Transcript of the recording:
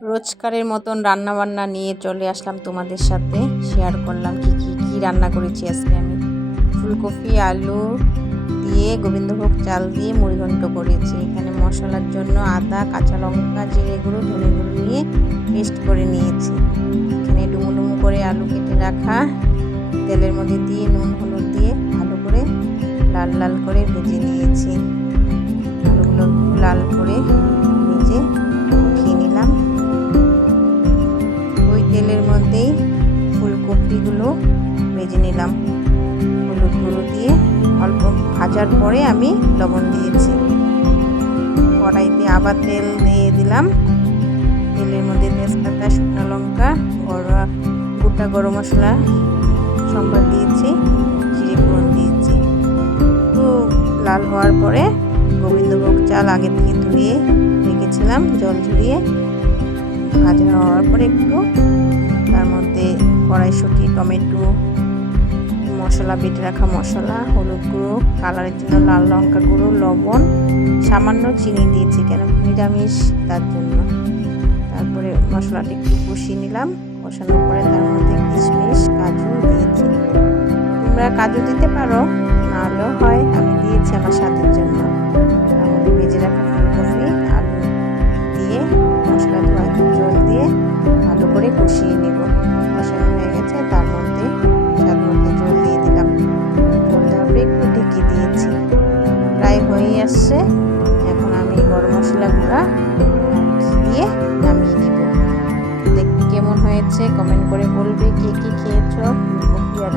রোজকারের মতন রান্না বান্না নিয়ে চলে আসলাম তোমাদের সাথে শেয়ার করলাম কি রান্না করেছি আজকে। আমি ফুলকপি আলু দিয়ে গোবিন্দভোগ চাল দিয়ে মুড়িঘণ্ট করেছি। এখানে মশলার জন্য আদা, কাঁচা লঙ্কা, জিরে গুঁড়ো, ধনে গুঁড়ো নিয়ে পেস্ট করে নিয়েছি। এখানে ডুমো করে আলু কেটে রাখা তেলের মধ্যে দিয়ে নুন হলুদ দিয়ে ভালো করে লাল লাল করে ভেজে নিয়েছি। আলুগুলো লাল করে ভেজে উঠিয়ে নিলাম। ওই তেলের মধ্যেই ফুলকপিগুলো ভেজে নিলাম। হলুদ গুঁড়ো দিয়ে অল্প ভাজার পরে আমি লবণ দিয়েছি। কড়াইতে আবার তেল দিয়ে দিলাম। তেলের মধ্যে তেজপাতা, শুকনো লঙ্কা, গোটা গরম মশলা সম্বার দিয়েছি, জিরে ফোড়ন দিয়েছি। একটু লাল হওয়ার পরে গোবিন্দভোগ চাল আগে থেকে ধুয়ে রেখেছিলাম জল ঝরিয়ে, ভাজা হওয়ার পরে একটু তার মধ্যে কড়াইশুঁটি, টমেটো, মশলা, বেটে রাখা মশলা, হলুদ গুঁড়ো, কালারের জন্য লাল লঙ্কা গুঁড়ো, লবণ, সামান্য চিনি দিয়েছি কেন নিরামিষ তার জন্য। তারপরে মশলাটা একটু কষিয়ে নিলাম। কষানোর পরে তার মধ্যে কিশমিশ, কাজু দিয়েছি। তোমরা কাজু দিতে পারো, না হলেও হয়, আমি দিয়েছি আমার স্বাদের জন্য। তার মধ্যে ভেজে রাখা ফুলকপি আলু দিয়ে মশলা ধোয়া জল দিয়ে ভালো করে কষিয়ে নেব। কষানো হয়ে গেছে, তার মধ্যে জল দিয়ে দিলাম। জল দেওয়ার পরে একটু ঢেকে দিয়েছি। প্রায় হয়ে আসছে। এখন আমি গরম মশলা গুঁড়া দিয়ে নামিয়ে নেব। দেখতে কেমন হয়েছে কমেন্ট করে বলবে। কে খেয়েছো ফুলকপি আর